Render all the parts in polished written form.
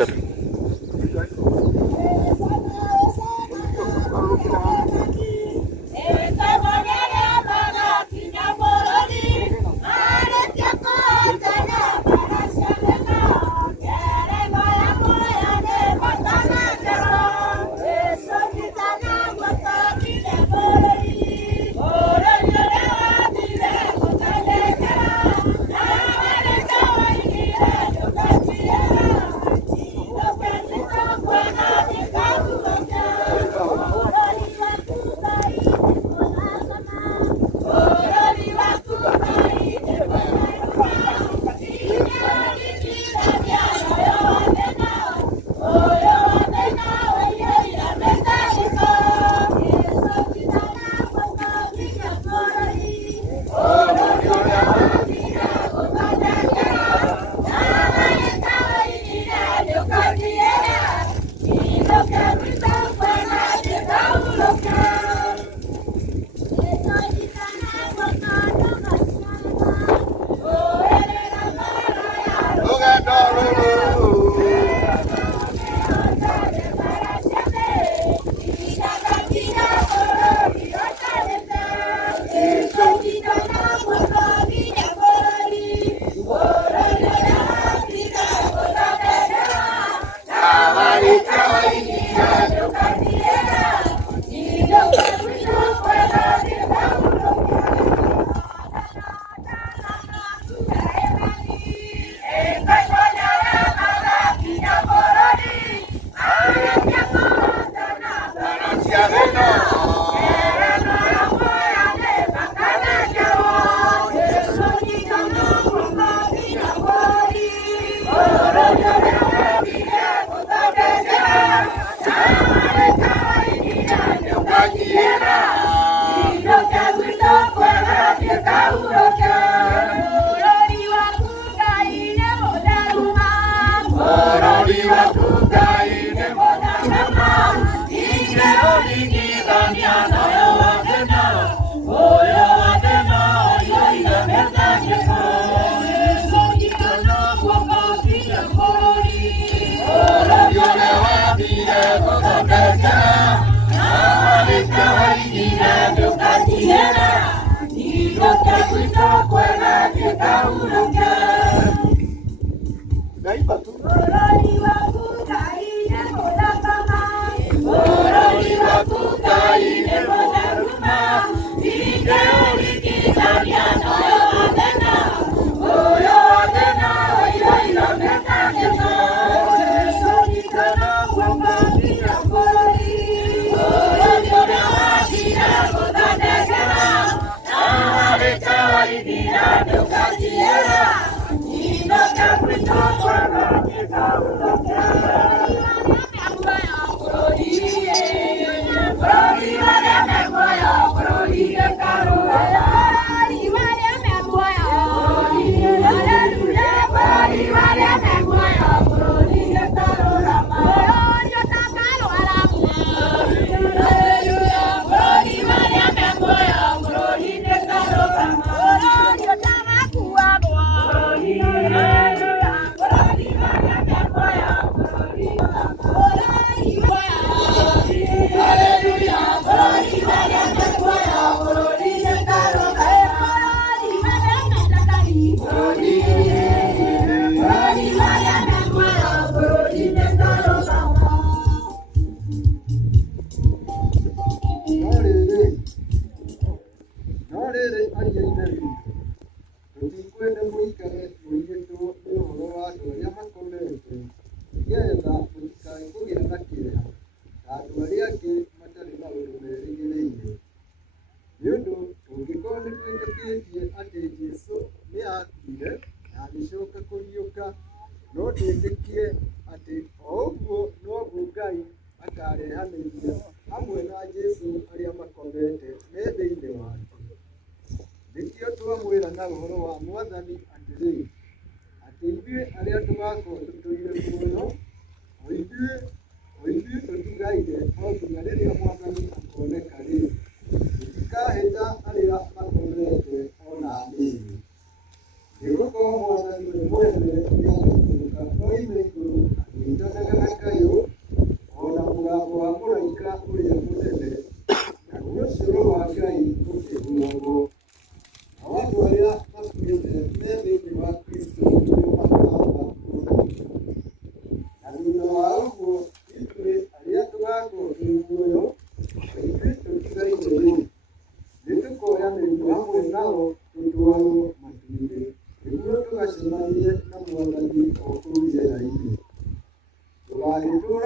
tatu.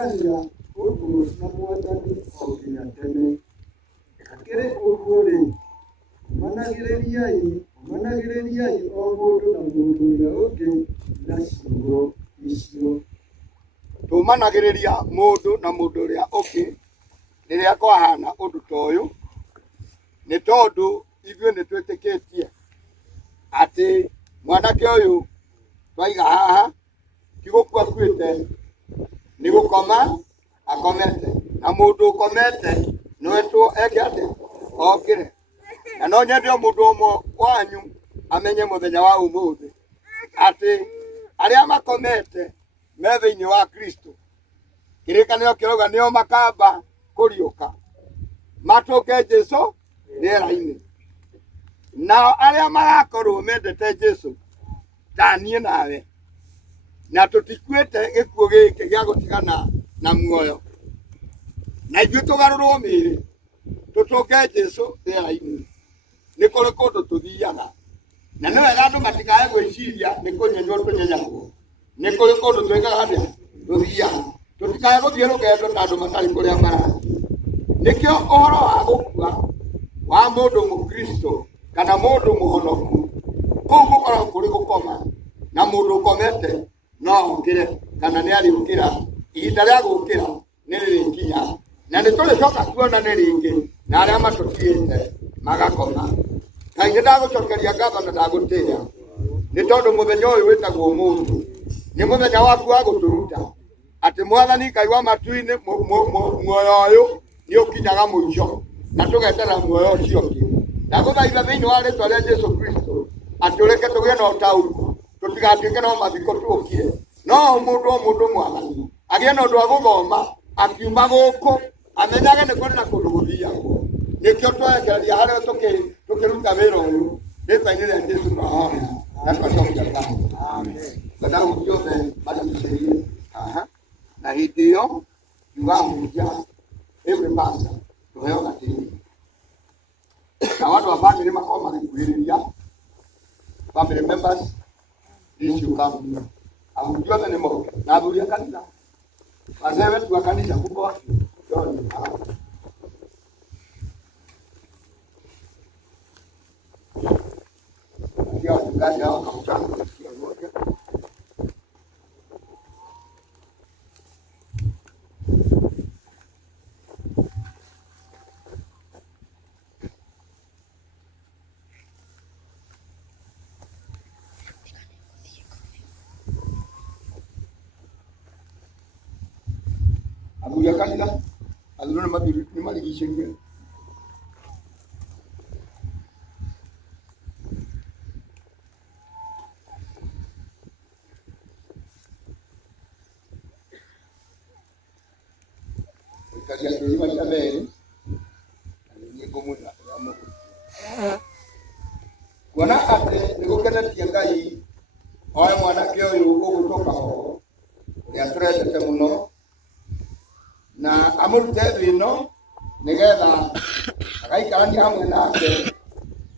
Tukalia na mwathani okinya tene akiri uguri managiririai o mundu na mundu uria ungi na ciugo icio. Tumanagiriria mundu na mundu uria ungi riria kwahana undu ta uyu ni tondu ithuĩ nĩ twĩtĩkĩtie atĩ mwanake ũyũ twaiga haha ti gũkua akuĩte, nĩ gũkoma akomete, na mũndũ ũkomete nĩwetwo eke atĩa okĩre. Na no nyende o mũndũ ũmwe wanyu amenye mũthenya wa ũmũthĩ atĩ arĩa makomete me thĩinĩ wa Kristo, kĩrĩkanĩro kĩrauga nĩo makamba kũriũka matũnge Jesũ rĩera-inĩ. Nao arĩa marakorwo mendete Jesũ ta niĩ nawe, na tũtikuĩte gĩkuũ gĩkĩ gĩa gũtigana na muoyo, na ithuĩ tũgarũrwo mĩĩrĩ tũtũnge Jesũ rĩera-inĩ, nĩ kũrĩ kũndũ tũthiaga. Na nĩ wega andũ matikae gwĩciria nĩ kũnyenywo tũnyenyagwo, nĩ kũrĩ kũndũ twĩkaga atĩa tũthiaga. Tũtikae gũthiĩ rũgendo na andũ matarĩ kũrĩa marathiĩ. Nĩkĩo ũhoro wa gũkua wa mũndũ mũkristo kana mũndũ mũhonoku kũu gũkoragwo kũrĩ gũkoma, na mũndũ ũkomete no okĩre kana nĩ arĩũkĩra. Ihinda rĩa gũkĩra nĩ rĩrĩkinya, na nĩ tũrĩcoka tuonane rĩngĩ na arĩa matũtigĩte magakoma. Kaĩ nĩ ndagũcokeria ngatho na ndagũtĩĩa nĩ tondũ mũthenya ũyũ wĩtagwo ũmũthĩ nĩ mũthenya waku wa gũtũruta atĩ Mwathani Ngai wa matu-inĩ muoyo ũyũ nĩ ũkinyaga mũico na tũgeterera muoyo ũcio ũngĩ. Ndagũthaitha thĩinĩ wa rĩĩtwa rĩa Jesũ Kristo atĩ ũreke tũgĩe na ũtaũku, tũtigatuĩke no mathiko tũũkire, no mũndũ Mwathani agĩe na ũndũ wa gũthoma akiuma gũkũ amenyage nĩ kũrĩ na kũndũ gũthiagwo. Nĩkĩo twerekereria harĩa tũkĩruta wĩra ũyũ rĩĩtwa-inĩ rĩa Jesũ twahoya na twacokia ngatho. Amen. Ngatho ciothe matũcĩirie haha, na hĩndĩ ĩyo yuga hunjia every pastor tuheo gatĩri, na watu wa family makorwo magĩkuhĩrĩria family members this you come here. Ahunjia othe nĩ moke na athuri a kanitha, wazee wetu wa kanisa kubwa John ndio wachungaji hao kamchana kusikia wote. Athuri a kanitha, athuri nĩ marigicĩirie. Kazi ya kilima cha mbele ni ngumu na kuona atĩ nĩ gũkenetie Ngai oe mwanake ũyũ ũgũtũka ho ũrĩa tũrendete mũno na amũrute thĩ ĩno nĩgetha agaikarania hamwe nake,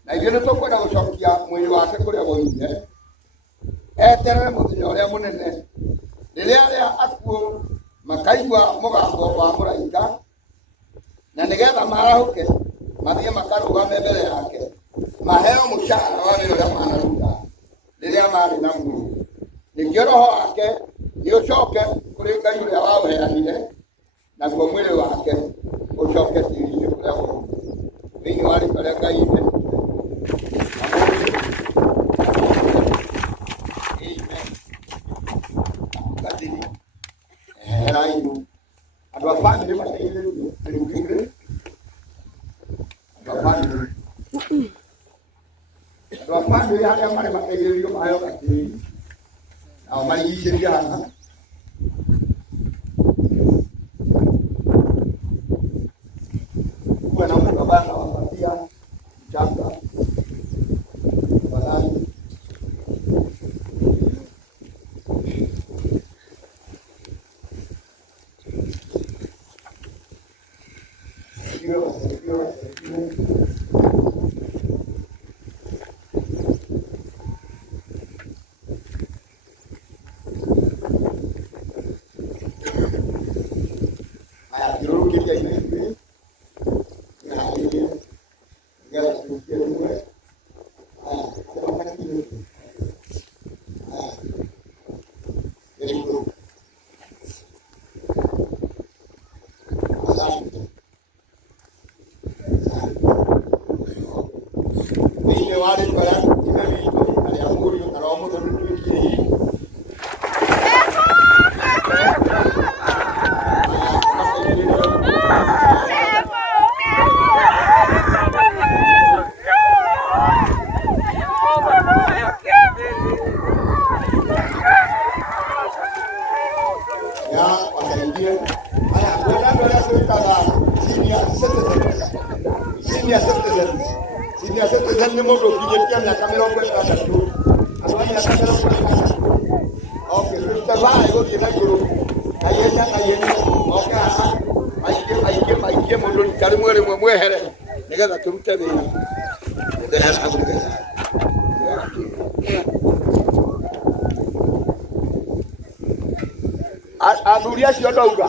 na ithuĩ nĩ tũkwenda gũcokia mwĩrĩ wake kũrĩa woimire, eterere mũthenya ũrĩa mũnene rĩrĩa arĩa akuũ makaigua mũgambo wa mũraika, na nĩgetha marahũke mathiĩ makarũgame mbere yake maheo mũcara wa wĩra ũrĩa manaruta rĩrĩa marĩ na muoyo. Nĩkĩo roho wake nĩ ũcoke kũrĩ Ngai ũrĩa waũheanire, naguo mwĩrĩ wake ũcoke tĩĩri-inĩ kũrĩa woimire, thĩinĩ wa rĩĩtwa rĩa Ngai ithe. Amen. Andũ a bamĩrĩ mateithĩrĩrio rĩngĩ, andũ a bamĩrĩ arĩa marĩ mateithĩrĩrio maheo gatĩri nao marigicĩrie haha. Kuwe na mtu ambaye anawapatia mchanga tafadhali. ya wakaingie. Haya, kwenda mbele kuitaga senior citizen. Senior citizen ni mtu ukijitia miaka 60. Anwani ya kamera kwa. Okay, tutavaa hiyo kinaikuru. Ayenda. Okay, aikie mundu nikari mwehere. Nigetha turute wira. Aduria sio dauga.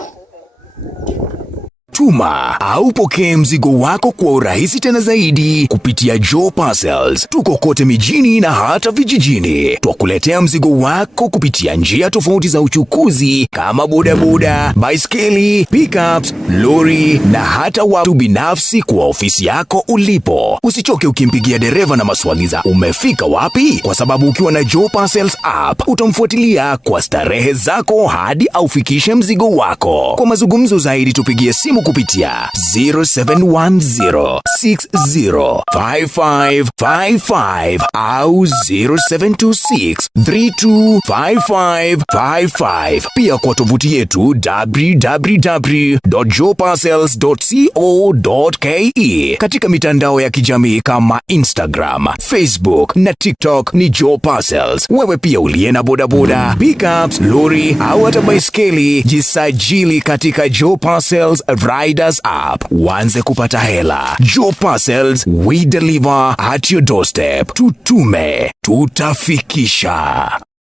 Tuma au pokee mzigo wako kwa urahisi tena zaidi kupitia Joe Parcels. Tuko kote mijini na hata vijijini. Twakuletea mzigo wako kupitia njia tofauti za uchukuzi kama bodaboda, baiskeli, pickups, lori na hata watu binafsi kwa ofisi yako ulipo. Usichoke ukimpigia dereva na maswali za umefika wapi, kwa sababu ukiwa na Joe Parcels app utamfuatilia kwa starehe zako hadi aufikishe mzigo wako. Kwa mazungumzo zaidi tupigie simu kupitia 0710605555 au 0726325555. Pia kwa tovuti yetu www.joeparcels.co.ke. Katika mitandao ya kijamii kama Instagram, Facebook na TikTok ni Joe Parcels. Wewe pia uliye na bodaboda, pickups, lori au hata baiskeli, jisajili katika Joe Parcels Riders app. Uanze kupata hela. Joe Parcels, we deliver at your doorstep. Tutume, tutafikisha.